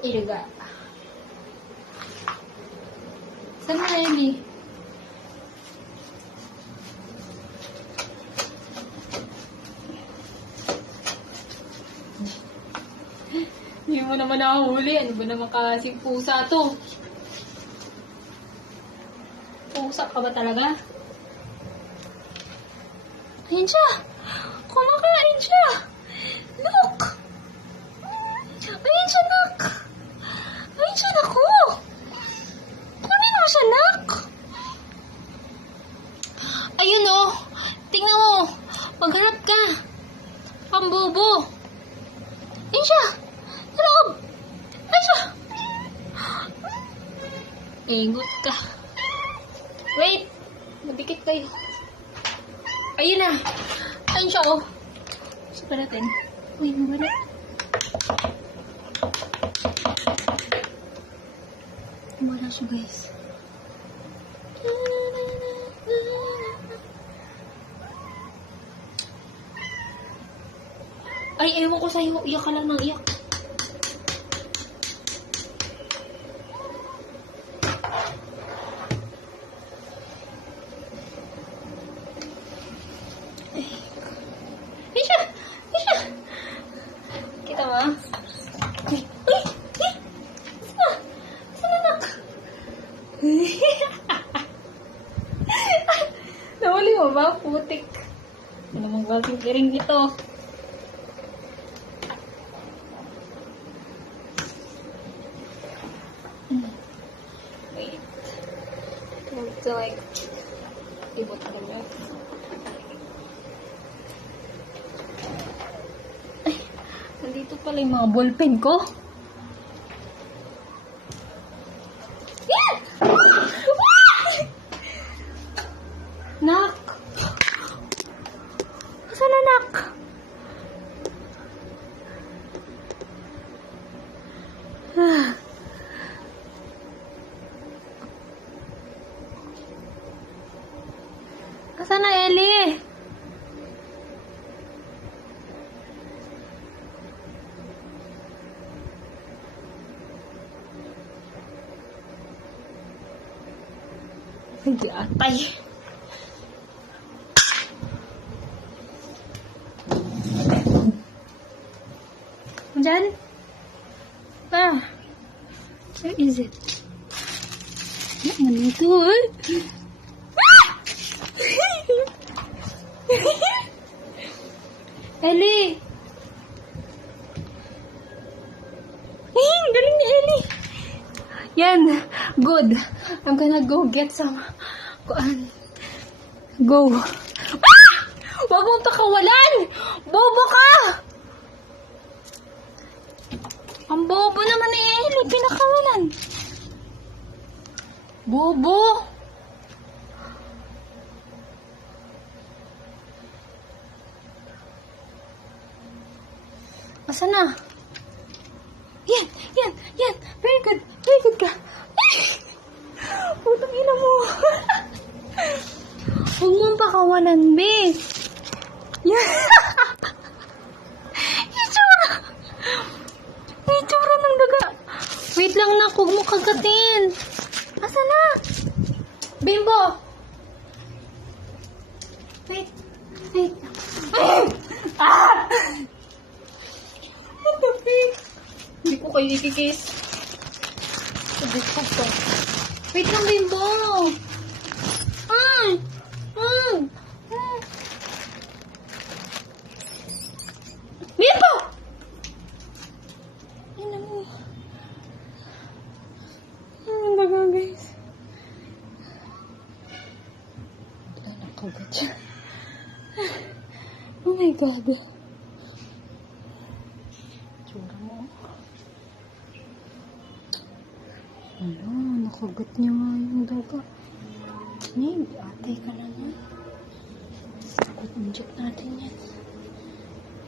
Iliga. Saan na, Amy? Hindi mo naman nakahuli. Ano ba naman kasing pusa to? Pusa ka ba talaga? Ayun siya! Kumakain siya! Look! Ayun siya, nak! Ayun siya, naku! Kunin mo siya, nak! Ayun, oh! Tingnan mo! Maghanap ka! Pambobo! Ayun siya! Sa loob! Ayun siya! Ingot ka. Wait! Madikit kayo. Ayun na! Ayun siya, oh! Gusto pa natin. Uy, mabala. Wala siya, guys. Ay, ewan ko sa'yo. Iyak ka lang ng iyak. Ay, siya! Ay, siya! Kita mo? Ay! Ay! Ay! Saan? Saan, anak? Nahuli mo ba? Putik. Ano namang klaseng kiring ito? Wait. To like, ibot ka na. Ay, nandito pala yung mga ballpen ko. Yan! Nak! Saan na, nak? Asan na, Ellie? Hindi atay. Diyan? Where is it? Ano ito, eh? Ellie! Galing ni Ellie! Yan! Good! I'm gonna go get some... Go! Ah! Huwag mong pakawalan! Bobo ka! Ang bobo naman ni Ellie! Pinakawalan! Bobo! Asa na? Yan! Yan! Yan! Very good! Very good ka! Putang ina mo! Huwag mong pakawalan, be! Yan! Itsura! Itsura ng daga! Wait lang na! Huwag mo kagatin! Asa na? Bimbo! Wait! Wait! Ah! Hindi ko kayo ikikiss. Wait lang, Bimbo. Ay! Ay! Bimbo! Yan mo. Ang daga, guys. Nakagat siya. Oh my God. Tsura mo. Ano, nakagat niya nga yung daga. Maybe, atay ka na nga. Inject natin yan.